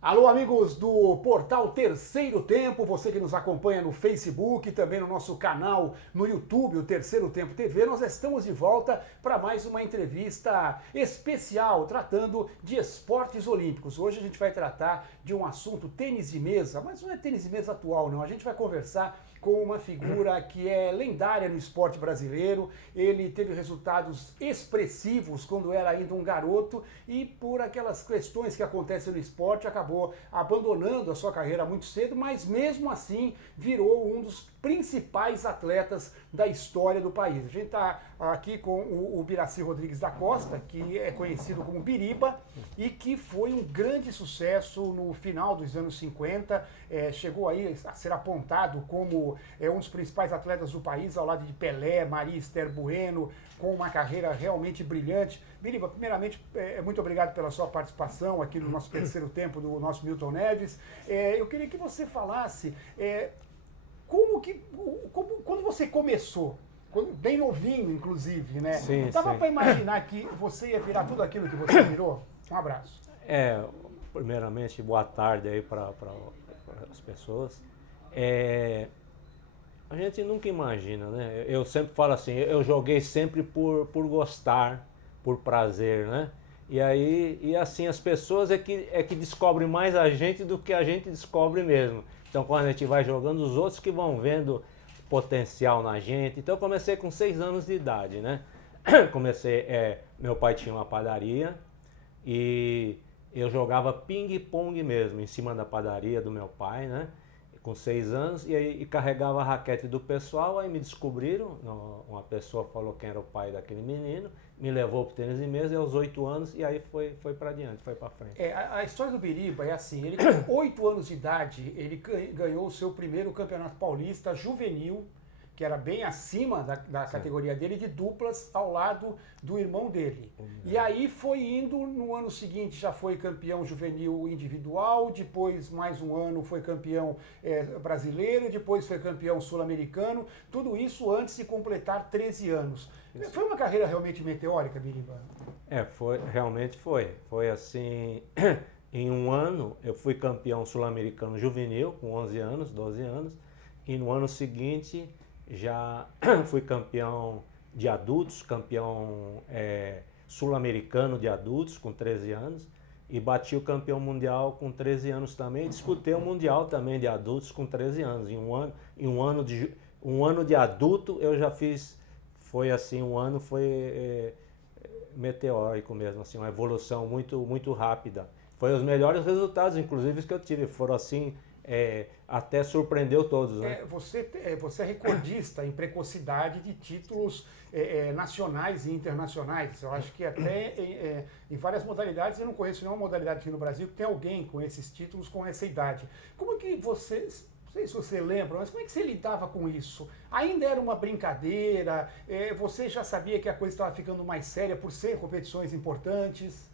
Alô, amigos do portal Terceiro Tempo, você que nos acompanha no Facebook, também no nosso canal no YouTube, o Terceiro Tempo TV, nós estamos de volta para mais uma entrevista especial tratando de esportes olímpicos. Hoje a gente vai tratar de um assunto tênis de mesa, mas não é tênis de mesa atual, não. A gente vai conversar com uma figura que é lendária no esporte brasileiro. Ele teve resultados expressivos quando era ainda um garoto e por aquelas questões que acontecem no esporte acabou abandonando a sua carreira muito cedo, mas mesmo assim virou um dos principais atletas da história do país. A gente está aqui com o Biracy Rodrigues da Costa, que é conhecido como Biriba e que foi um grande sucesso no final dos anos 50, chegou aí a ser apontado como um dos principais atletas do país, ao lado de Pelé, Maria Esther Bueno, com uma carreira realmente brilhante. Biriba, primeiramente, muito obrigado pela sua participação aqui no nosso Terceiro Tempo do nosso Milton Neves. Eu queria que você falasse quando você começou, bem novinho, inclusive, né? Sim, Não dava sim. para imaginar que você ia virar tudo aquilo que você virou? Um abraço. Primeiramente, boa tarde aí para as pessoas. A gente nunca imagina, né? Eu sempre falo assim, eu joguei sempre por gostar, por prazer, né? E assim, as pessoas é que descobrem mais a gente do que a gente descobre mesmo. Então, quando a gente vai jogando, os outros que vão vendo potencial na gente. Então, eu comecei com 6 anos de idade, né? Meu pai tinha uma padaria e eu jogava ping-pong mesmo, em cima da padaria do meu pai, né? Com 6 anos, e carregava a raquete do pessoal, aí me descobriram, uma pessoa falou quem era o pai daquele menino, me levou pro tênis de mesa aos 8 anos, e aí foi para diante, foi para frente. A história do Biriba é assim, ele com 8 anos de idade, ele ganhou o seu primeiro campeonato paulista juvenil, que era bem acima da categoria dele, de duplas ao lado do irmão dele. E aí foi indo, no ano seguinte já foi campeão juvenil individual, depois mais um ano foi campeão brasileiro, depois foi campeão sul-americano, tudo isso antes de completar 13 anos. Isso. Foi uma carreira realmente meteórica, Biriba? Realmente foi. Foi assim, em um ano eu fui campeão sul-americano juvenil, com 11 anos, 12 anos, e no ano seguinte já fui campeão de adultos, campeão sul-americano de adultos com 13 anos e bati o campeão mundial com 13 anos também. Disputei o mundial também de adultos com 13 anos. Um ano de adulto eu já fiz, foi assim, foi meteórico mesmo, assim, uma evolução muito rápida. Foi os melhores resultados, inclusive, que eu tive. Foram assim, até surpreendeu todos, né? Você é recordista em precocidade de títulos nacionais e internacionais. Eu acho que até em várias modalidades, eu não conheço nenhuma modalidade aqui no Brasil que tem alguém com esses títulos, com essa idade. Como que você, não sei se você lembra, mas como é que você lidava com isso? Ainda era uma brincadeira? Você já sabia que a coisa estava ficando mais séria por ser competições importantes?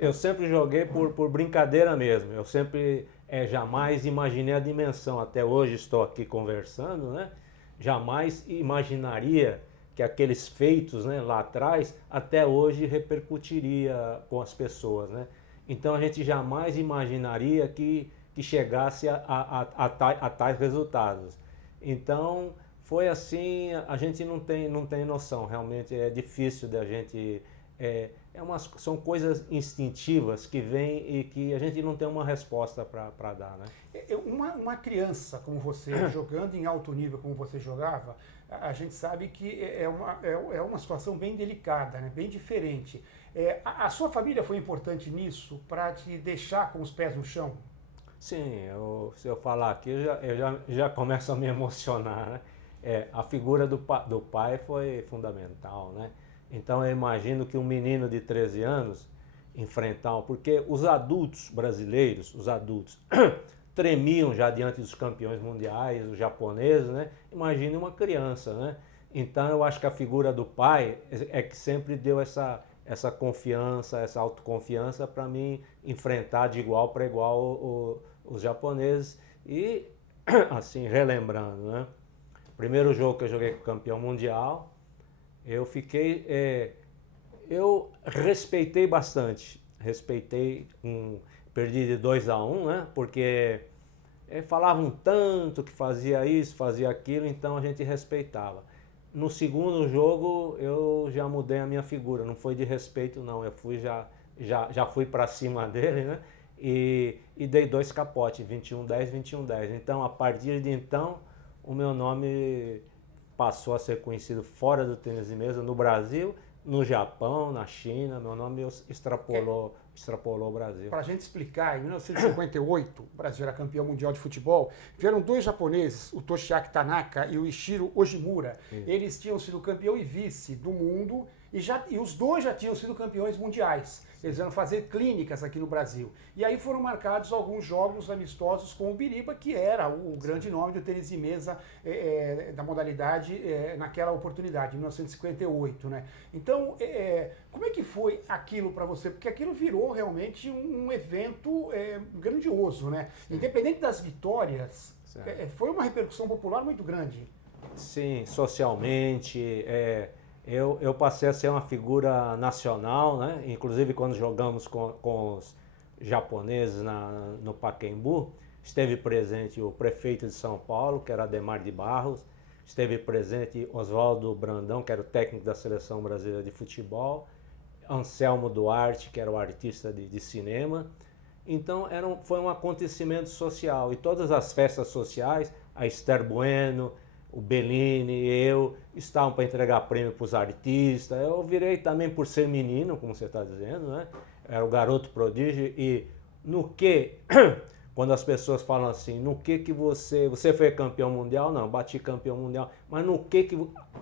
Eu sempre joguei por brincadeira mesmo. Eu sempre jamais imaginei a dimensão. Até hoje estou aqui conversando, né? Jamais imaginaria que aqueles feitos, né, lá atrás, até hoje repercutiria com as pessoas, né? Então a gente jamais imaginaria que chegasse a tais resultados. Então foi assim, a gente não tem noção. Realmente é difícil da gente... são coisas instintivas que vêm e que a gente não tem uma resposta para dar, né? Uma criança como você, jogando em alto nível como você jogava, a gente sabe que é uma situação bem delicada, né? Bem diferente. A sua família foi importante nisso para te deixar com os pés no chão? Sim, se eu falar aqui, já começo a me emocionar, né? A figura do pai foi fundamental, né? Então eu imagino que um menino de 13 anos enfrentar, porque os adultos brasileiros, os adultos, tremiam já diante dos campeões mundiais, os japoneses, né? Imagine uma criança, né? Então eu acho que a figura do pai é que sempre deu essa confiança, essa autoconfiança para mim enfrentar de igual para igual os japoneses. E assim, relembrando, né? Primeiro jogo que eu joguei com o campeão mundial, eu respeitei bastante. respeitei, perdi de 2-1, né? Porque falavam tanto que fazia isso, fazia aquilo, então a gente respeitava. No segundo jogo eu já mudei a minha figura, não foi de respeito não, eu fui já fui para cima dele, né? E dei 2 capotes, 21-10, 21-10. Então a partir de então o meu nome passou a ser conhecido fora do tênis de mesa, no Brasil, no Japão, na China, meu nome extrapolou o Brasil. Para a gente explicar, em 1958, o Brasil era campeão mundial de futebol, vieram 2 japoneses, o Toshiaki Tanaka e o Ishiro Ojimura. Eles tinham sido campeão e vice do mundo e os dois já tinham sido campeões mundiais. Eles vieram fazer clínicas aqui no Brasil. E aí foram marcados alguns jogos amistosos com o Biriba, que era o grande nome do tênis de mesa da modalidade naquela oportunidade, em 1958, né? Então, como é que foi aquilo para você? Porque aquilo virou realmente um evento grandioso, né? Independente das vitórias, foi uma repercussão popular muito grande. Sim, socialmente, eu passei a ser uma figura nacional, né? Inclusive quando jogamos com os japoneses no Pacaembu, esteve presente o prefeito de São Paulo, que era Ademar de Barros, esteve presente Oswaldo Brandão, que era o técnico da Seleção Brasileira de Futebol, Anselmo Duarte, que era o artista de cinema. Então foi um acontecimento social, e todas as festas sociais, a Esther Bueno, o Bellini, eu, estavam para entregar prêmio para os artistas. Eu virei também por ser menino, como você está dizendo, né? Era o garoto prodígio. E no que, quando as pessoas falam assim, no que você foi campeão mundial? Não, bati campeão mundial. Mas no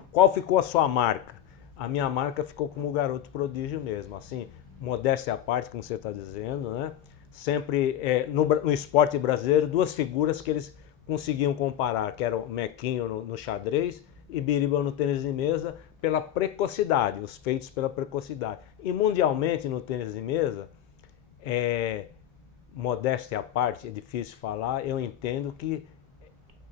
qual ficou a sua marca? A minha marca ficou como garoto prodígio mesmo, assim, modéstia à parte, como você está dizendo, né? Sempre no esporte brasileiro, 2 figuras que eles conseguiam comparar, que eram Mequinho no xadrez e Biriba no tênis de mesa, pela precocidade, os feitos pela precocidade. E mundialmente no tênis de mesa, modéstia à parte, é difícil falar, eu entendo que,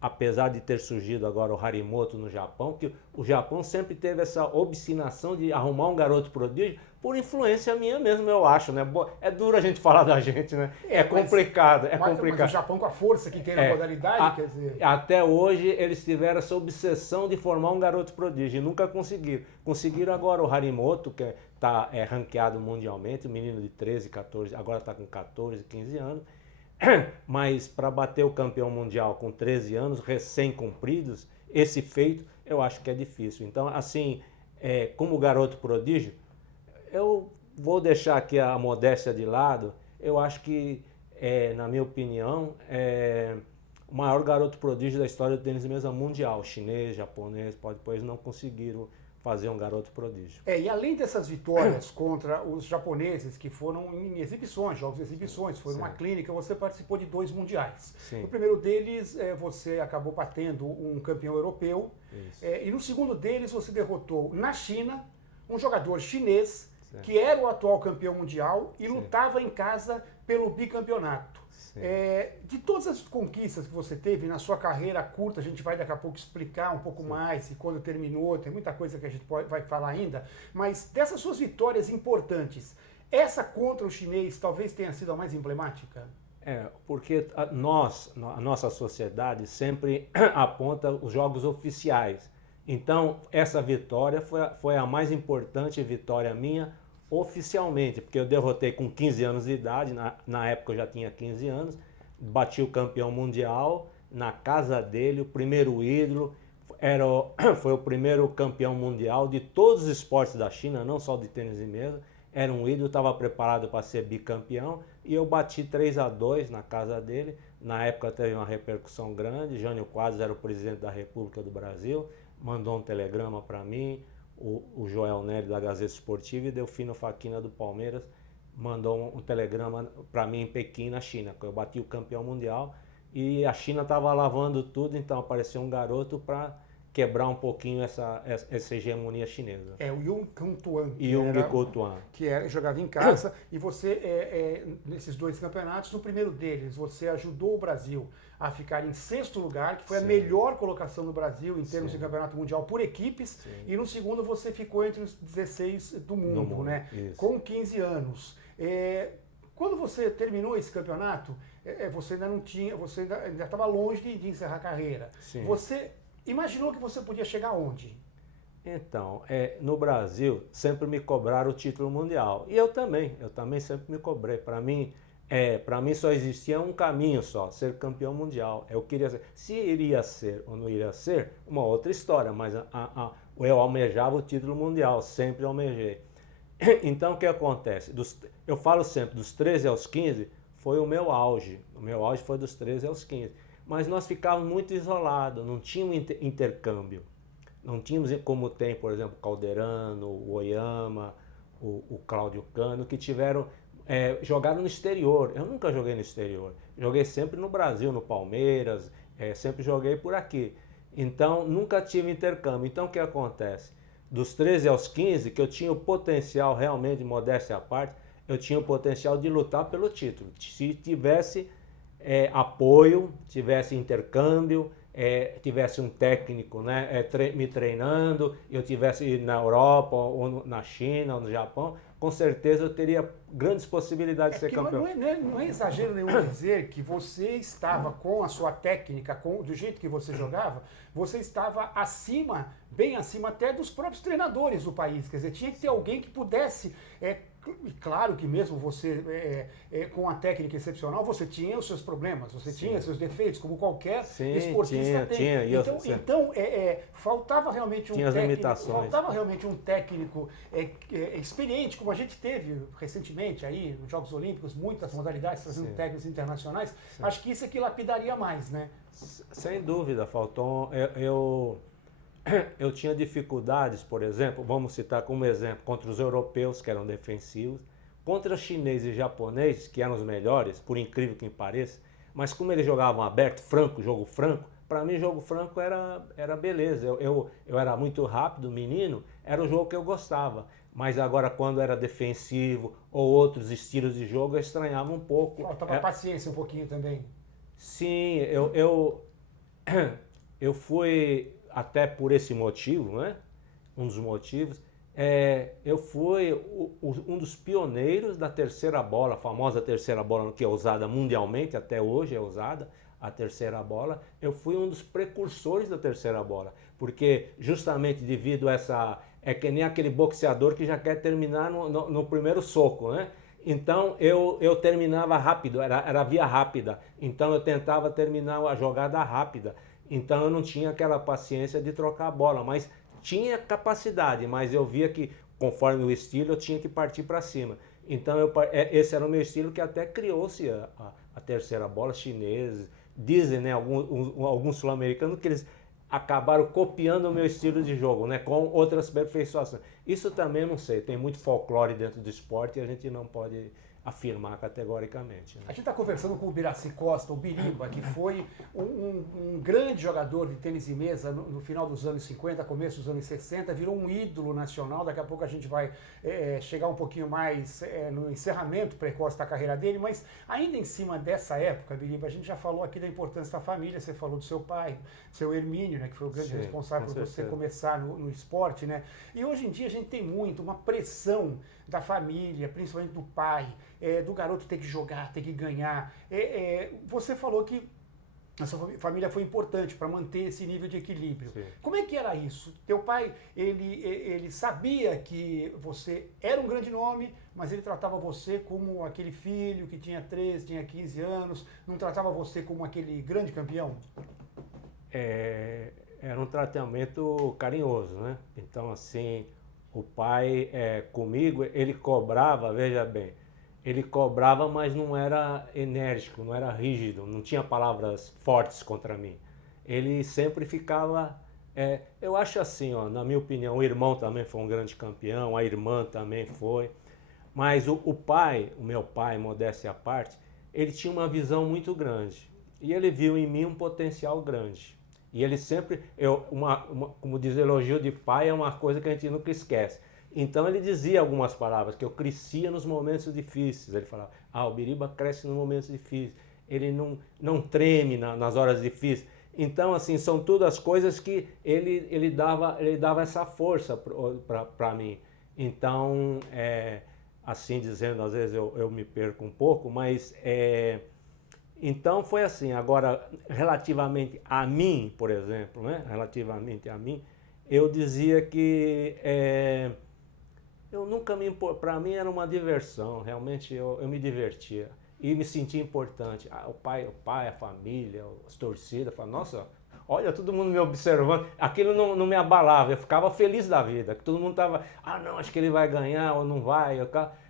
apesar de ter surgido agora o Harimoto no Japão, que o Japão sempre teve essa obstinação de arrumar um garoto prodígio, por influência minha mesmo, eu acho, né? É duro a gente falar da gente, né? É complicado, complicado. Mas o Japão, com a força que tem na modalidade, quer dizer... Até hoje eles tiveram essa obsessão de formar um garoto prodígio e nunca conseguiram. Conseguiram agora o Harimoto, que está ranqueado mundialmente, um menino de 13, 14, agora está com 14, 15 anos. Mas para bater o campeão mundial com 13 anos, recém-cumpridos, esse feito eu acho que é difícil. Então, assim, como garoto prodígio, eu vou deixar aqui a modéstia de lado. Eu acho que, na minha opinião, o maior garoto prodígio da história do tênis de mesa mundial. Chinês, japonês, depois não conseguiram fazer um garoto prodígio. E além dessas vitórias contra os japoneses, que foram em exibições, jogos de exibições, foi uma clínica, você participou de 2 mundiais. Sim. No primeiro deles, você acabou batendo um campeão europeu, e no segundo deles, você derrotou na China um jogador chinês, que era o atual campeão mundial e lutava em casa pelo bicampeonato. De todas as conquistas que você teve na sua carreira curta, a gente vai daqui a pouco explicar um pouco mais, e quando terminou, tem muita coisa que a gente vai falar ainda, mas dessas suas vitórias importantes, essa contra o chinês talvez tenha sido a mais emblemática? Porque a nossa sociedade sempre aponta os jogos oficiais. Então, essa vitória foi a mais importante vitória minha oficialmente, porque eu derrotei com 15 anos de idade, na época eu já tinha 15 anos, bati o campeão mundial na casa dele, o primeiro ídolo, foi o primeiro campeão mundial de todos os esportes da China, não só de tênis de mesa, era um ídolo, estava preparado para ser bicampeão, e eu bati 3-2 na casa dele. Na época teve uma repercussão grande, Jânio Quadros era o presidente da República do Brasil, mandou um telegrama para mim, o Joel Nery da Gazeta Esportiva e Delfino Faquina do Palmeiras mandou um telegrama para mim em Pequim, na China, que eu bati o campeão mundial e a China estava lavando tudo, então apareceu um garoto para quebrar um pouquinho essa hegemonia chinesa. O Yung Kuan-tuan. Que jogava em casa e você, nesses 2 campeonatos, no primeiro deles, você ajudou o Brasil a ficar em 6º lugar, que foi a melhor colocação do Brasil em termos de campeonato mundial por equipes, e no segundo você ficou entre os 16 do mundo, né? Isso. Com 15 anos. Quando você terminou esse campeonato, você ainda não tinha, você ainda estava longe de encerrar a carreira. Sim. Você imaginou que você podia chegar onde? Então, no Brasil sempre me cobraram o título mundial. E eu também sempre me cobrei. Para mim só existia um caminho só, ser campeão mundial. Eu queria ser. Se iria ser ou não iria ser, uma outra história, mas eu almejava o título mundial, sempre almejei. Então o que acontece? Eu falo sempre, dos 13 aos 15 foi o meu auge. O meu auge foi dos 13 aos 15. Mas nós ficávamos muito isolados, não tinha um intercâmbio. Não tínhamos como tem, por exemplo, o Calderano, o Oyama, o Cláudio Cano, que jogaram no exterior. Eu nunca joguei no exterior. Joguei sempre no Brasil, no Palmeiras, sempre joguei por aqui. Então, nunca tive intercâmbio. Então, o que acontece? Dos 13 aos 15, que eu tinha o potencial, realmente, de modéstia à parte, eu tinha o potencial de lutar pelo título. Se tivesse apoio, tivesse intercâmbio, tivesse um técnico, né, me treinando, eu tivesse na Europa, ou na China, ou no Japão, com certeza eu teria grandes possibilidades de ser campeão. Não é exagero nenhum dizer que você estava com a sua técnica, do jeito que você jogava, você estava acima, bem acima até dos próprios treinadores do país. Quer dizer, tinha que ter alguém que pudesse... E claro que mesmo você, com a técnica excepcional, você tinha os seus problemas, você tinha seus defeitos, como qualquer esportista tem. Então, faltava realmente um técnico, experiente, como a gente teve recentemente aí nos Jogos Olímpicos, muitas modalidades trazendo técnicos internacionais. Sim. Acho que isso é que lapidaria mais, né? Sem dúvida, faltou. Eu tinha dificuldades, por exemplo, vamos citar como exemplo, contra os europeus, que eram defensivos, contra os chineses e japoneses, que eram os melhores, por incrível que pareça, mas como eles jogavam aberto, franco, jogo franco, para mim jogo franco era beleza. Eu era muito rápido, menino, era o jogo que eu gostava. Mas agora quando era defensivo ou outros estilos de jogo, eu estranhava um pouco. Faltava paciência um pouquinho também. Sim, eu fui... Até por esse motivo, né? Um dos motivos, eu fui um dos pioneiros da terceira bola, a famosa terceira bola que é usada mundialmente, até hoje é usada a terceira bola. Eu fui um dos precursores da terceira bola, porque justamente devido a essa... É que nem aquele boxeador que já quer terminar no primeiro soco, né? Então eu terminava rápido, era via rápida, então eu tentava terminar a jogada rápida. Então eu não tinha aquela paciência de trocar a bola, mas tinha capacidade, mas eu via que conforme o estilo eu tinha que partir para cima. Então esse era o meu estilo, que até criou-se a terceira bola, chineses, dizem, né, alguns sul-americanos que eles acabaram copiando o meu estilo de jogo, né, com outras aperfeiçoações. Isso também eu não sei, tem muito folclore dentro do esporte e a gente não pode afirmar categoricamente. Né? A gente está conversando com o Biraci Costa, o Biriba, que foi um grande jogador de tênis de mesa no final dos anos 50, começo dos anos 60, virou um ídolo nacional. Daqui a pouco a gente vai chegar um pouquinho mais no encerramento precoce da carreira dele, mas ainda em cima dessa época, Biriba, a gente já falou aqui da importância da família, você falou do seu pai, seu Hermínio, né, que foi o grande responsável por você começar no esporte, né? E hoje em dia a gente tem uma pressão da família, principalmente do pai, do garoto ter que jogar, ter que ganhar. Você falou que a sua família foi importante para manter esse nível de equilíbrio. Sim. Como é que era isso? Teu pai, ele sabia que você era um grande nome, mas ele tratava você como aquele filho que tinha 13, tinha 15 anos, não tratava você como aquele grande campeão? Era um tratamento carinhoso, né? Então, assim, o pai comigo, ele cobrava, veja bem, ele cobrava, mas não era enérgico, não era rígido, não tinha palavras fortes contra mim. Ele sempre ficava... eu acho assim, ó, na minha opinião, o irmão também foi um grande campeão, a irmã também foi, mas o meu pai, modéstia à parte, ele tinha uma visão muito grande e ele viu em mim um potencial grande. E ele sempre, como diz, elogio de pai é uma coisa que a gente nunca esquece. Então ele dizia algumas palavras, que eu crescia nos momentos difíceis. Ele falava, o Biriba cresce nos momentos difíceis, ele não treme nas horas difíceis. Então, assim, são todas as coisas que ele dava essa força para mim. Então, assim dizendo, às vezes eu me perco um pouco, mas então foi assim. Agora, relativamente a mim, por exemplo, né? Relativamente a mim, eu dizia que eu nunca me importava, para mim era uma diversão, realmente eu me divertia e me sentia importante. O pai, a família, as torcidas, falavam, nossa, olha, todo mundo me observando. Aquilo não me abalava, eu ficava feliz da vida, que todo mundo estava, não, acho que ele vai ganhar ou não vai.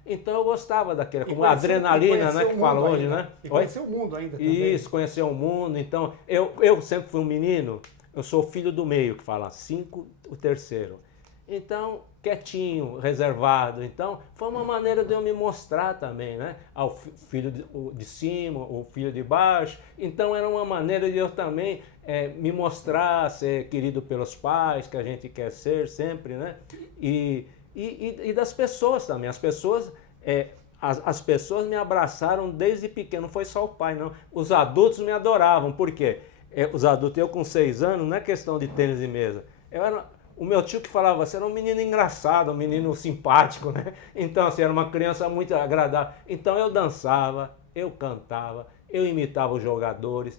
Então eu gostava daquela, como a adrenalina, né, que fala hoje, né? E conhecer o mundo ainda também. Isso, conhecer o mundo. Então, eu sempre fui um menino, eu sou filho do meio, que fala 5, o terceiro. Então, quietinho, reservado. Então, foi uma maneira de eu me mostrar também, né? Ao filho de cima, o filho de baixo. Então, era uma maneira de eu também me mostrar, ser querido pelos pais, que a gente quer ser sempre, né? E das pessoas também. As pessoas me abraçaram desde pequeno, não foi só o pai, não. Os adultos me adoravam. Por quê? Os adultos, eu com 6 anos, não é questão de tênis de mesa. O meu tio que falava, você era um menino engraçado, um menino simpático, né? Então, assim, era uma criança muito agradável. Então, eu dançava, eu cantava, eu imitava os jogadores.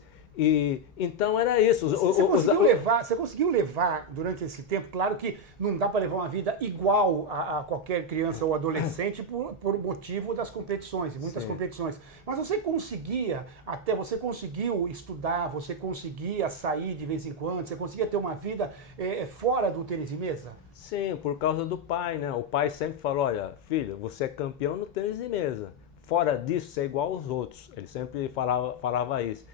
Então, era isso. Você conseguiu levar durante esse tempo? Claro que não dá para levar uma vida igual a qualquer criança ou adolescente por motivo das competições, muitas competições. Mas você conseguiu estudar, você conseguia sair de vez em quando, você conseguia ter uma vida fora do tênis de mesa? Sim, por causa do pai, né? O pai sempre falou, olha, filho, você é campeão no tênis de mesa. Fora disso, você é igual aos outros. Ele sempre falava isso.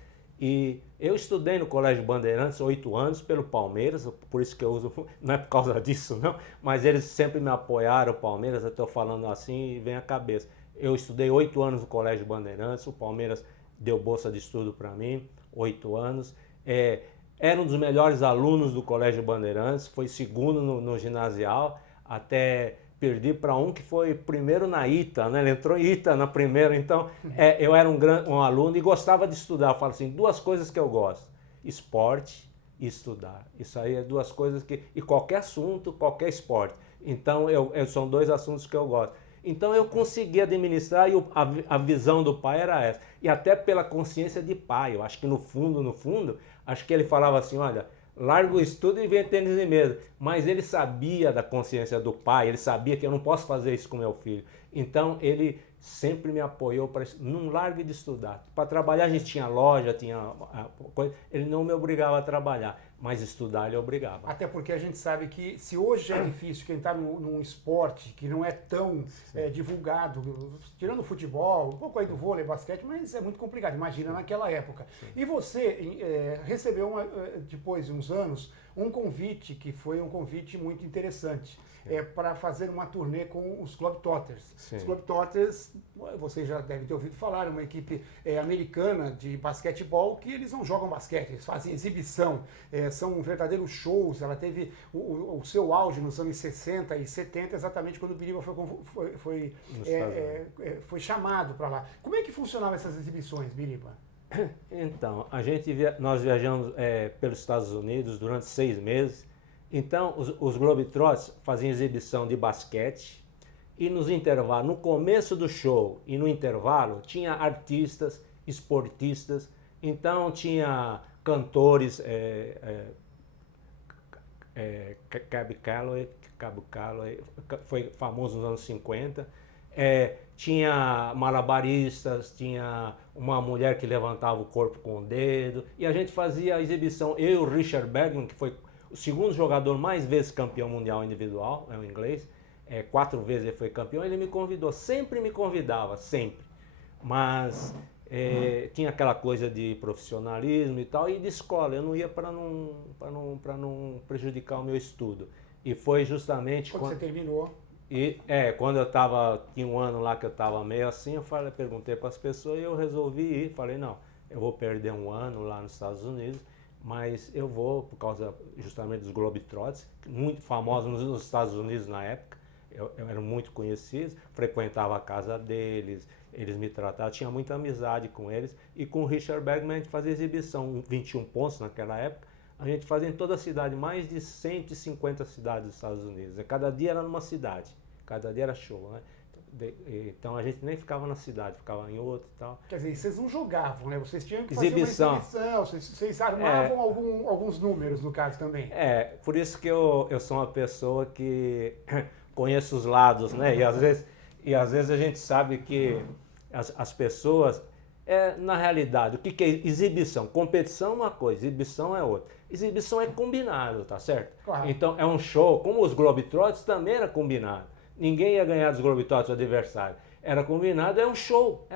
E eu estudei no Colégio Bandeirantes 8 anos pelo Palmeiras, por isso que eu uso, não é por causa disso não, mas eles sempre me apoiaram, o Palmeiras, eu estou falando assim e vem à cabeça. Eu estudei 8 anos no Colégio Bandeirantes, o Palmeiras deu bolsa de estudo para mim, 8 anos. Era um dos melhores alunos do Colégio Bandeirantes, foi segundo no ginasial, até perdi para um que foi primeiro na ITA, né? Ele entrou em ITA na primeira, então eu era um aluno e gostava de estudar. Eu falo assim, 2 coisas que eu gosto, esporte e estudar. Isso aí é 2 coisas e qualquer assunto, qualquer esporte. Então são 2 assuntos que eu gosto. Então eu consegui administrar e a visão do pai era essa. E até pela consciência de pai, eu acho que no fundo, acho que ele falava assim, olha, larga o estudo e vem tênis de mesa. Mas ele sabia da consciência do pai, ele sabia que eu não posso fazer isso com meu filho. Então ele sempre me apoiou para não largue de estudar. Para trabalhar a gente tinha loja, tinha coisa, ele não me obrigava a trabalhar, mas estudar ele obrigava. Até porque a gente sabe que se hoje já é difícil quem está num esporte que não é tão divulgado, tirando o futebol, um pouco aí do vôlei, basquete, mas é muito complicado, imagina naquela época. Sim. E você recebeu depois de uns anos um convite que foi um convite muito interessante. Para fazer uma turnê com os Globetrotters. Sim. Os Globetrotters, você já deve ter ouvido falar, é uma equipe americana de basquetebol que eles não jogam basquete, eles fazem exibição, são verdadeiros shows. Ela teve o seu auge nos anos 60 e 70, exatamente quando o Biriba foi chamado para lá. Como é que funcionavam essas exibições, Biriba? Então, nós viajamos pelos Estados Unidos durante 6 meses. Então, os Globetrotters faziam exibição de basquete e nos intervalos, no começo do show e no intervalo, tinha artistas, esportistas, então tinha cantores, Cab Calloway, foi famoso nos anos 50, tinha malabaristas, tinha uma mulher que levantava o corpo com o dedo, e a gente fazia a exibição, eu e o Richard Bergman, que foi o segundo jogador mais vezes campeão mundial individual, é o inglês, 4 vezes ele foi campeão, ele me convidou, sempre me convidava, sempre. Mas tinha aquela coisa de profissionalismo e tal, e de escola, eu não ia para não prejudicar o meu estudo. E foi justamente quando você terminou. Quando eu tinha um ano lá que eu estava meio assim, perguntei para as pessoas e eu resolvi ir, falei, não, eu vou perder um ano lá nos Estados Unidos, mas eu vou por causa justamente dos Globetrotters, muito famosos nos Estados Unidos na época, eram muito conhecidos, frequentava a casa deles, eles me tratavam, tinha muita amizade com eles, e com o Richard Bergman a gente fazia exibição, 21 pontos naquela época, a gente fazia em toda a cidade, mais de 150 cidades dos Estados Unidos, cada dia era numa cidade, cada dia era show, né? Então a gente nem ficava na cidade, ficava em outra e tal. Quer dizer, vocês não jogavam, né? Vocês tinham que Exibição. fazer uma exibição, vocês armavam alguns números, no caso, também. Por isso que eu sou uma pessoa que conheço os lados, né? E às vezes a gente sabe que as pessoas... na realidade, o que é exibição? Competição é uma coisa, exibição é outra. Exibição é combinado, tá certo? Claro. Então é um show, como os Globetrotters também era combinado. Ninguém ia ganhar dos Globetrotters o adversário. Era combinado, era um show.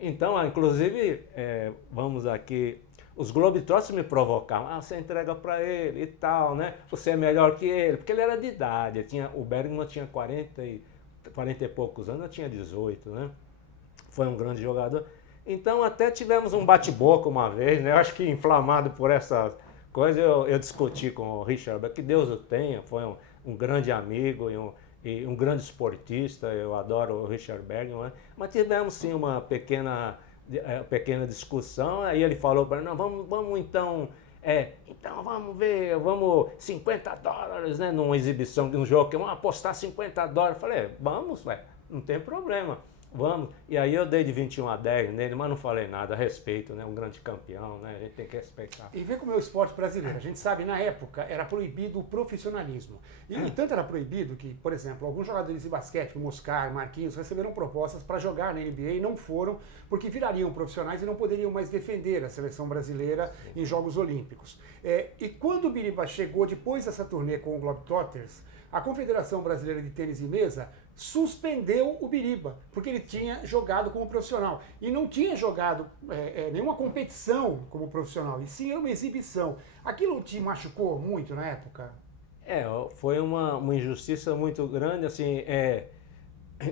Então, inclusive, vamos aqui, os Globetrotters me provocavam. Você entrega para ele e tal, né? Você é melhor que ele, porque ele era de idade. O Bergman tinha 40 e poucos anos, eu tinha 18, né? Foi um grande jogador. Então até tivemos um bate-boca uma vez, né? Eu acho que inflamado por essas coisas, eu discuti com o Richard Bergman, que Deus o tenha, foi um grande amigo e um grande esportista, eu adoro o Richard Bergman, né? Mas tivemos sim uma pequena discussão, aí ele falou para mim, não, vamos então, então vamos ver, vamos $50, né? Numa exibição de um jogo, que vamos apostar $50. Eu falei, vamos, não tem problema. Vamos. E aí eu dei de 21-10 nele, mas não falei nada a respeito, né? Um grande campeão, né? A gente tem que respeitar. E vê como é o esporte brasileiro. A gente sabe, na época, era proibido o profissionalismo. E tanto era proibido que, por exemplo, alguns jogadores de basquete, como Oscar, Marquinhos, receberam propostas para jogar na NBA e não foram, porque virariam profissionais e não poderiam mais defender a seleção brasileira em Jogos Olímpicos. E quando o Biriba chegou, depois dessa turnê com o Globetrotters, a Confederação Brasileira de Tênis e Mesa suspendeu o Biriba, porque ele tinha jogado como profissional. E não tinha jogado nenhuma competição como profissional, e sim uma exibição. Aquilo te machucou muito na época? Foi uma injustiça muito grande, assim,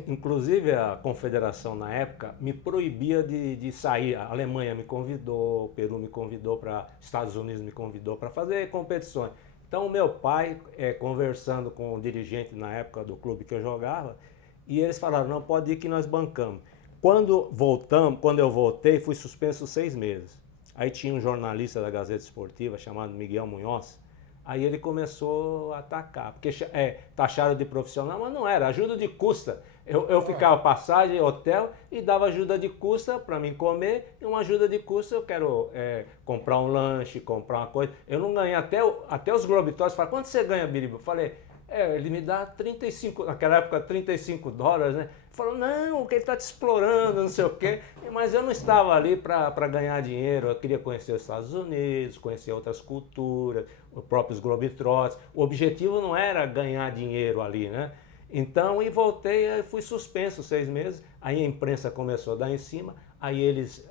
inclusive a confederação na época me proibia de sair. A Alemanha me convidou, o Peru me convidou, Estados Unidos me convidou para fazer competições. Então o meu pai, conversando com o dirigente na época do clube que eu jogava, e eles falaram, não, pode ir que nós bancamos. Quando eu voltei, fui suspenso 6 meses. Aí tinha um jornalista da Gazeta Esportiva chamado Miguel Munhoz, aí ele começou a atacar, porque taxaram de profissional, mas não era, ajuda de custa. Eu ficava passagem, hotel e dava ajuda de custa para mim comer, e uma ajuda de custa eu quero comprar um lanche, comprar uma coisa. Eu não ganhei, até os Globetrotters falaram, quanto você ganha, Biriba? Eu falei, ele me dá 35, naquela época $35, né? Falou, não, que ele está te explorando, não sei o quê. Mas eu não estava ali para ganhar dinheiro, eu queria conhecer os Estados Unidos, conhecer outras culturas, os próprios Globetrotters. O objetivo não era ganhar dinheiro ali, né? Então, e voltei, fui suspenso 6 meses, aí a imprensa começou a dar em cima, aí eles,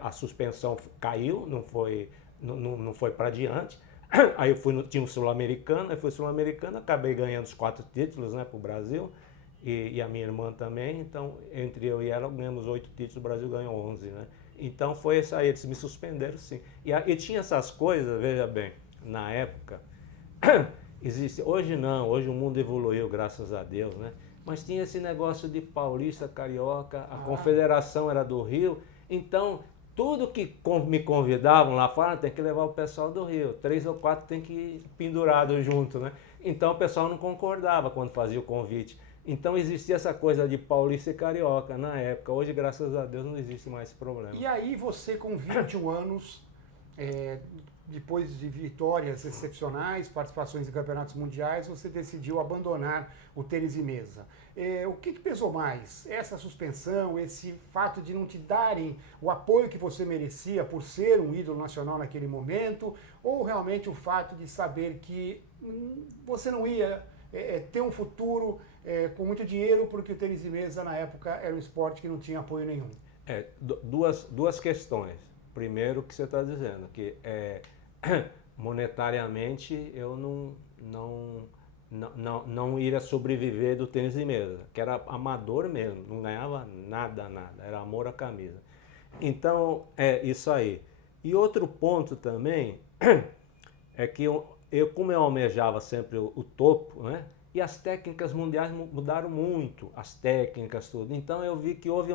a suspensão caiu, não foi para diante. Aí tinha um Sul-Americano, aí fui Sul-Americano, acabei ganhando os 4 títulos, né, para o Brasil, e a minha irmã também, então entre eu e ela ganhamos 8 títulos, o Brasil ganhou 11, né. Então foi isso aí, eles me suspenderam sim. E tinha essas coisas, veja bem, na época, hoje não, hoje o mundo evoluiu, graças a Deus, né, mas tinha esse negócio de paulista, carioca, a confederação era do Rio, então... Tudo que me convidavam lá fora, tem que levar o pessoal do Rio. 3 ou 4 tem que ir pendurado junto, né? Então o pessoal não concordava quando fazia o convite. Então existia essa coisa de paulista e carioca na época. Hoje, graças a Deus, não existe mais esse problema. E aí você, com 21 anos, depois de vitórias excepcionais, participações em campeonatos mundiais, você decidiu abandonar o tênis de mesa. O que pesou mais? Essa suspensão, esse fato de não te darem o apoio que você merecia por ser um ídolo nacional naquele momento, ou realmente o fato de saber que você não ia ter um futuro com muito dinheiro, porque o tênis de mesa na época era um esporte que não tinha apoio nenhum? Duas questões. Primeiro, o que você está dizendo, que monetariamente eu não iria sobreviver do tênis de mesa, que era amador mesmo, não ganhava nada, era amor à camisa. Então, isso aí. E outro ponto também é que como eu almejava sempre o topo, né? E as técnicas mundiais mudaram muito, as técnicas, tudo. Então eu vi que houve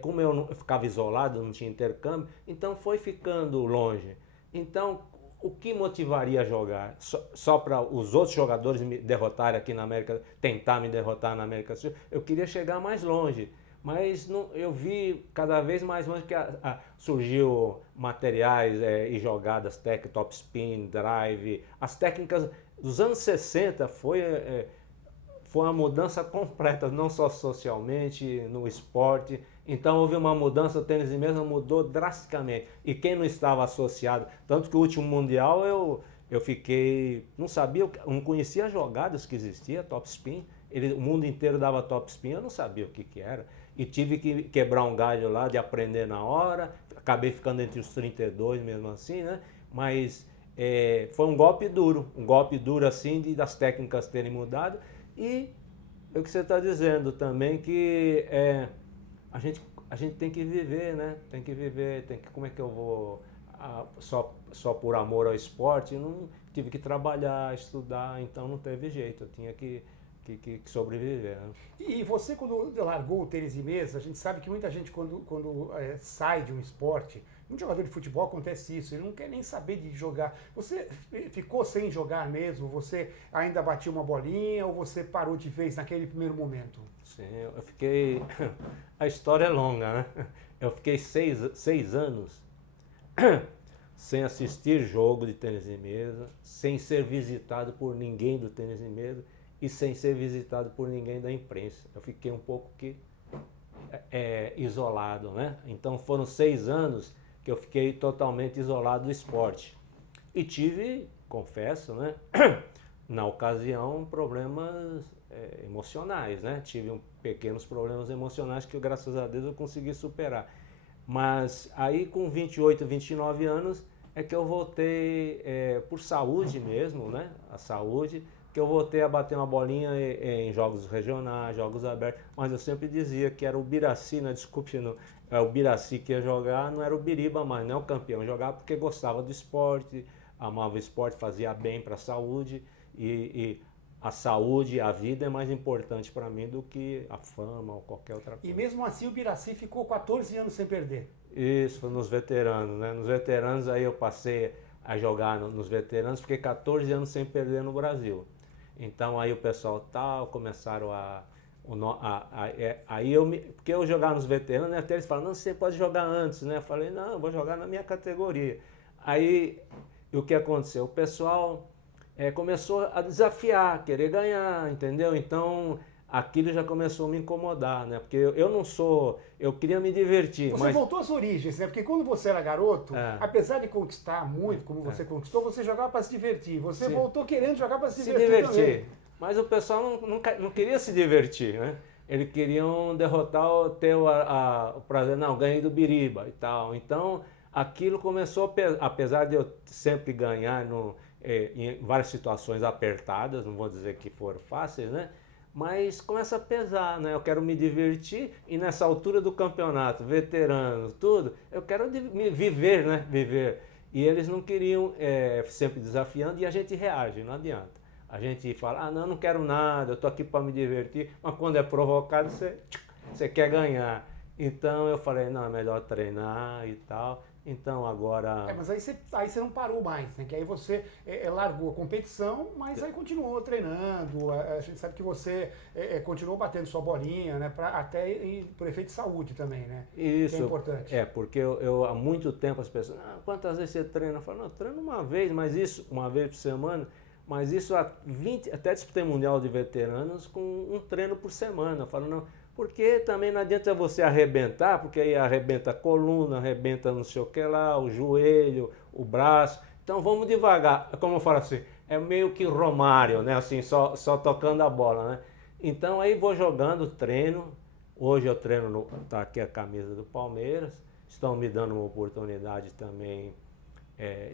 como eu ficava isolado, não tinha intercâmbio, então foi ficando longe. Então, o que motivaria a jogar? Só para os outros jogadores me derrotarem aqui na América, tentar me derrotar na América do Sul? Eu queria chegar mais longe, mas não, eu vi cada vez mais longe que surgiu materiais e jogadas técnicas, top spin, drive, as técnicas dos anos 60 foi uma mudança completa, não só socialmente, no esporte. Então houve uma mudança, o tênis de mesa mudou drasticamente. E quem não estava associado, tanto que o último mundial eu fiquei, não sabia, não conhecia as jogadas que existia, top spin. O mundo inteiro dava top spin, eu não sabia o que era. E tive que quebrar um galho lá de aprender na hora, acabei ficando entre os 32 mesmo assim, né? Mas foi um golpe duro assim, das técnicas terem mudado. E é o que você está dizendo também, que a gente tem que viver, né? Tem que viver, como é que eu vou só por amor ao esporte? Eu não tive que trabalhar, estudar, então não teve jeito, eu tinha que sobreviver. Né? E você, quando largou o tênis de mesa, a gente sabe que muita gente, quando sai de um esporte, um jogador de futebol acontece isso, ele não quer nem saber de jogar. Você ficou sem jogar mesmo? Você ainda batia uma bolinha ou você parou de vez naquele primeiro momento? Sim, eu fiquei... A história é longa, né? Eu fiquei seis anos sem assistir jogo de tênis de mesa, sem ser visitado por ninguém do tênis de mesa e sem ser visitado por ninguém da imprensa. Eu fiquei um pouco isolado, né? Então foram 6 anos que eu fiquei totalmente isolado do esporte. E tive, confesso, né, na ocasião, problemas emocionais, né? Tive pequenos problemas emocionais que, graças a Deus, eu consegui superar. Mas aí, com 28, 29 anos, é que eu voltei, por saúde mesmo, né? A saúde, que eu voltei a bater uma bolinha em jogos regionais, jogos abertos, mas eu sempre dizia que era o Biraci, né? Desculpe, não, o Biraci que ia jogar, não era o Biriba mais, não é o campeão. Eu jogava porque gostava do esporte, amava o esporte, fazia bem para a saúde, e a saúde, a vida é mais importante para mim do que a fama ou qualquer outra coisa. E mesmo assim o Biraci ficou 14 anos sem perder. Isso, nos veteranos, né? Nos veteranos aí eu passei a jogar nos veteranos, fiquei 14 anos sem perder no Brasil. Então aí o pessoal começaram porque eu jogava nos veteranos, né, até eles falam, não, você pode jogar antes, né? Eu falei, não, eu vou jogar na minha categoria. Aí o que aconteceu? O pessoal começou a desafiar, querer ganhar, entendeu? Então aquilo já começou a me incomodar, né? Porque eu queria me divertir. Você voltou às origens, né? Porque quando você era garoto, apesar de conquistar muito, como você conquistou, você jogava para se divertir. Você voltou querendo jogar para se divertir também. Mas o pessoal não queria se divertir, né? Eles queriam derrotar, ter o prazer, não, ganhei do Biriba e tal. Então aquilo começou, apesar de eu sempre ganhar em várias situações apertadas, não vou dizer que foram fáceis, né? Mas começa a pesar, né? Eu quero me divertir e nessa altura do campeonato, veteranos, tudo, eu quero viver, né? Viver. E eles não queriam, sempre desafiando, e a gente reage, não adianta. A gente fala, não quero nada, eu tô aqui para me divertir, mas quando é provocado, você quer ganhar. Então eu falei, não, é melhor treinar e tal. Então agora... mas aí você não parou mais, né? Que aí você largou a competição, mas aí continuou treinando. A gente sabe que você continuou batendo sua bolinha, né? Até por efeito de saúde também, né? Isso. Que é importante. Porque eu há muito tempo as pessoas... quantas vezes você treina? Eu falo, não, eu treino uma vez, mas isso, uma vez por semana. Mas isso até disputei mundial de veteranos com um treino por semana. Eu falo, não... Porque também não adianta você arrebentar, porque aí arrebenta a coluna, arrebenta não sei o que lá, o joelho, o braço. Então vamos devagar, como eu falo assim, é meio que Romário, né? Assim, só tocando a bola, né? Então aí vou jogando, treino. Hoje eu treino, tá aqui a camisa do Palmeiras. Estão me dando uma oportunidade também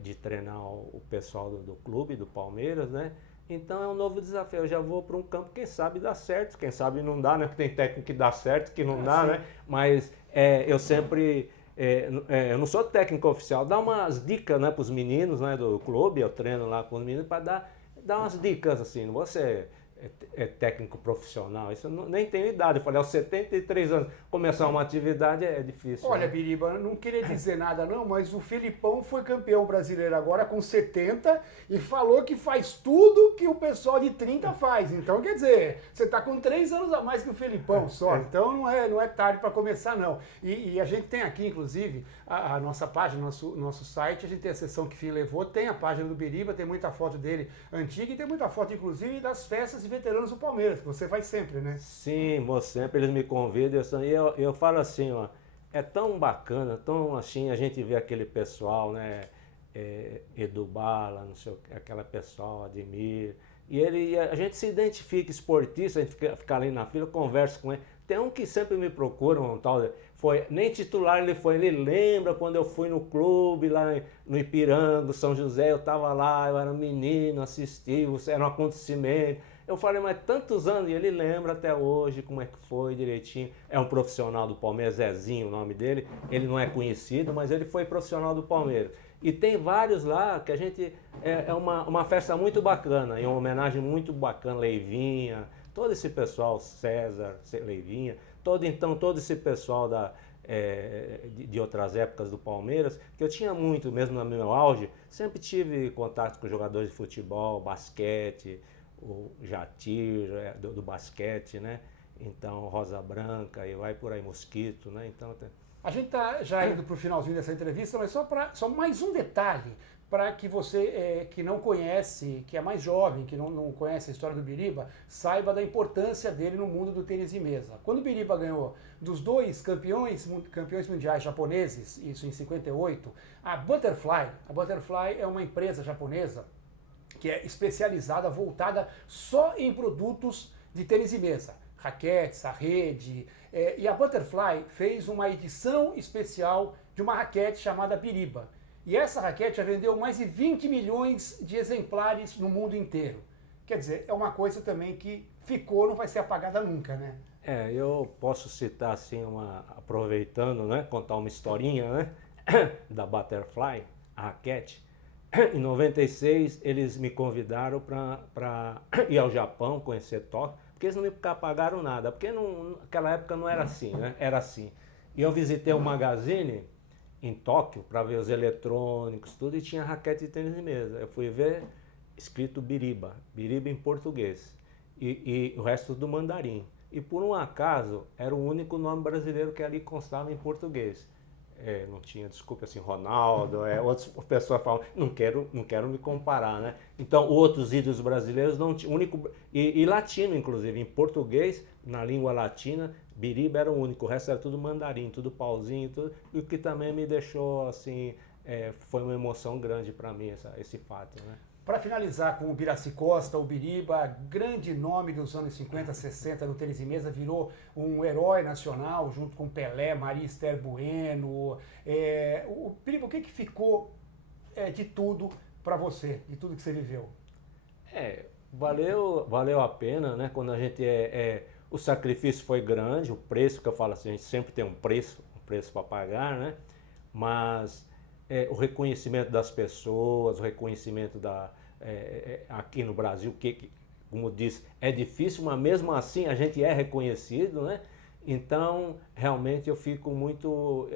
de treinar o pessoal do clube, do Palmeiras, né? Então é um novo desafio, eu já vou para um campo, quem sabe dá certo, quem sabe não dá, né? Porque tem técnico que dá certo, que não dá, né? Mas eu sempre, eu não sou técnico oficial, dá umas dicas, né, para os meninos, né, do clube, eu treino lá com os meninos para dar umas dicas assim, não vou ser técnico profissional. Isso eu nem tenho idade. Eu falei, aos 73 anos, começar uma atividade é difícil. Olha, né? Biriba, eu não queria dizer nada não, mas o Felipão foi campeão brasileiro agora com 70 e falou que faz tudo que o pessoal de 30 faz. Então, quer dizer, você está com 3 anos a mais que o Felipão só. Então, não é tarde para começar, não. E a gente tem aqui, inclusive, a nossa página, nosso site, a gente tem a seção que Fih levou, tem a página do Biriba, tem muita foto dele antiga e tem muita foto, inclusive, das festas de veteranos do Palmeiras, que você vai sempre, né? Sim, vou sempre, eles me convidam. Eu falo assim, ó, é tão bacana, tão assim, a gente vê aquele pessoal, né? Edu Bala, não sei o que, aquela pessoal, Ademir. E a gente se identifica esportista, a gente fica ali na fila, conversa com ele. Tem um que sempre me procura, um tal, nem titular ele foi, ele lembra quando eu fui no clube lá no Ipiranga, São José, eu estava lá, eu era menino, assisti, era um acontecimento. Eu falei, mas tantos anos, e ele lembra até hoje como é que foi direitinho. É um profissional do Palmeiras, Zezinho o nome dele, ele não é conhecido, mas ele foi profissional do Palmeiras. E tem vários lá que a gente, é uma festa muito bacana, e uma homenagem muito bacana, Leivinha, todo esse pessoal, César, Leivinha, todo esse pessoal de outras épocas do Palmeiras, que eu tinha muito, mesmo no meu auge, sempre tive contato com jogadores de futebol, basquete, o Jatir, do basquete, né? Então, Rosa Branca, e vai por aí, Mosquito, né? Então, A gente está já indo para o finalzinho dessa entrevista, mas só mais um detalhe para que você que não conhece, que é mais jovem, que não conhece a história do Biriba, saiba da importância dele no mundo do tênis de mesa. Quando o Biriba ganhou dos 2 campeões mundiais japoneses, isso em 58, a Butterfly é uma empresa japonesa que é especializada, voltada só em produtos de tênis de mesa. Raquetes, a rede. E a Butterfly fez uma edição especial de uma raquete chamada Biriba. E essa raquete já vendeu mais de 20 milhões de exemplares no mundo inteiro. Quer dizer, é uma coisa também que ficou, não vai ser apagada nunca, né? Eu posso citar assim, aproveitando, né, contar uma historinha, né, da Butterfly, a raquete. Em 96 eles me convidaram para ir ao Japão, conhecer Tóquio, porque eles não me pagaram nada, porque naquela época não era assim, né? Era assim. E eu visitei o Magazine em Tóquio para ver os eletrônicos, tudo, e tinha raquete de tênis de mesa. Eu fui ver escrito Biriba em português, e o resto do mandarim. E por um acaso era o único nome brasileiro que ali constava em português. Não tinha, desculpa, assim, Ronaldo, outras pessoas falam, não quero me comparar, né? Então, outros ídolos brasileiros não tinham, e latino, inclusive, em português, na língua latina, Biriba era o único, o resto era tudo mandarim, tudo pauzinho, tudo, e o que também me deixou, assim, foi uma emoção grande para mim, esse fato, né? Para finalizar com o Biraci Costa, o Biriba, grande nome dos anos 50, 60 no tênis de mesa, virou um herói nacional junto com Pelé, Maria Esther Bueno. O Biriba, o que ficou de tudo para você, de tudo que você viveu? Valeu a pena, né? Quando a gente o sacrifício foi grande, o preço que eu falo assim, a gente sempre tem um preço para pagar, né? Mas o reconhecimento das pessoas, o reconhecimento aqui no Brasil, que, como disse, é difícil, mas mesmo assim a gente é reconhecido, né? Então, realmente eu fico muito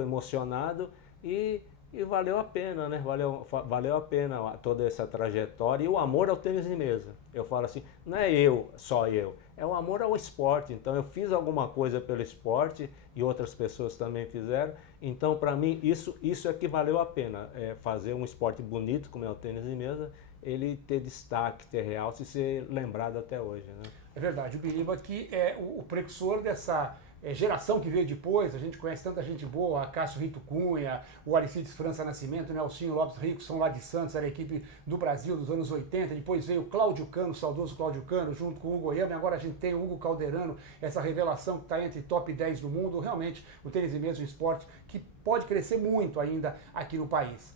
emocionado e valeu a pena, né? Valeu a pena toda essa trajetória e o amor ao tênis de mesa. Eu falo assim, não é só eu, é o amor ao esporte. Então eu fiz alguma coisa pelo esporte e outras pessoas também fizeram. Então para mim isso é que valeu a pena, fazer um esporte bonito como é o tênis de mesa, ele ter destaque, ter realce e ser lembrado até hoje, né? É verdade, o Biriba que é o precursor dessa geração que veio depois. A gente conhece tanta gente boa, a Cássio Rito Cunha, o Aristides França Nascimento, o Nelsinho Lopes Rico, são lá de Santos, era a equipe do Brasil dos anos 80, depois veio o Cláudio Cano, o saudoso Cláudio Cano, junto com o Hugo Yama, e agora a gente tem o Hugo Calderano, essa revelação que está entre top 10 do mundo. Realmente, o tênis de mesa é um esporte que pode crescer muito ainda aqui no país.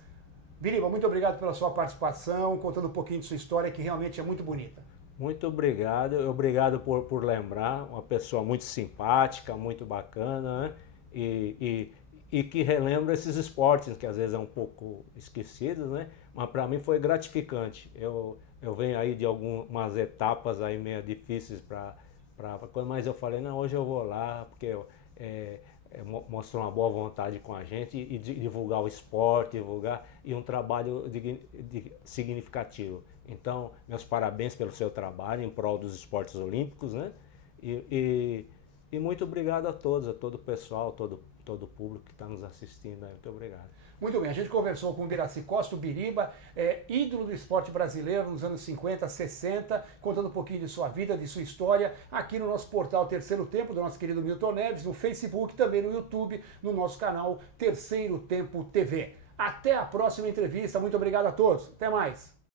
Biriba, muito obrigado pela sua participação, contando um pouquinho de sua história, que realmente é muito bonita. Muito obrigado por lembrar, uma pessoa muito simpática, muito bacana, né? E que relembra esses esportes que às vezes é um pouco esquecidos, né? Mas para mim foi gratificante. eu venho aí de algumas etapas aí meio difíceis mas eu falei, não, hoje eu vou lá, porque mostrou uma boa vontade com a gente e divulgar o esporte, e um trabalho significativo. Então, meus parabéns pelo seu trabalho em prol dos esportes olímpicos, né? E muito obrigado a todos, a todo o pessoal, todo o público que está nos assistindo aí. Muito obrigado. Muito bem, a gente conversou com o Biraci Costa, o Biriba, ídolo do esporte brasileiro nos anos 50, 60, contando um pouquinho de sua vida, de sua história, aqui no nosso portal Terceiro Tempo, do nosso querido Milton Neves, no Facebook, também no YouTube, no nosso canal Terceiro Tempo TV. Até a próxima entrevista, muito obrigado a todos, até mais!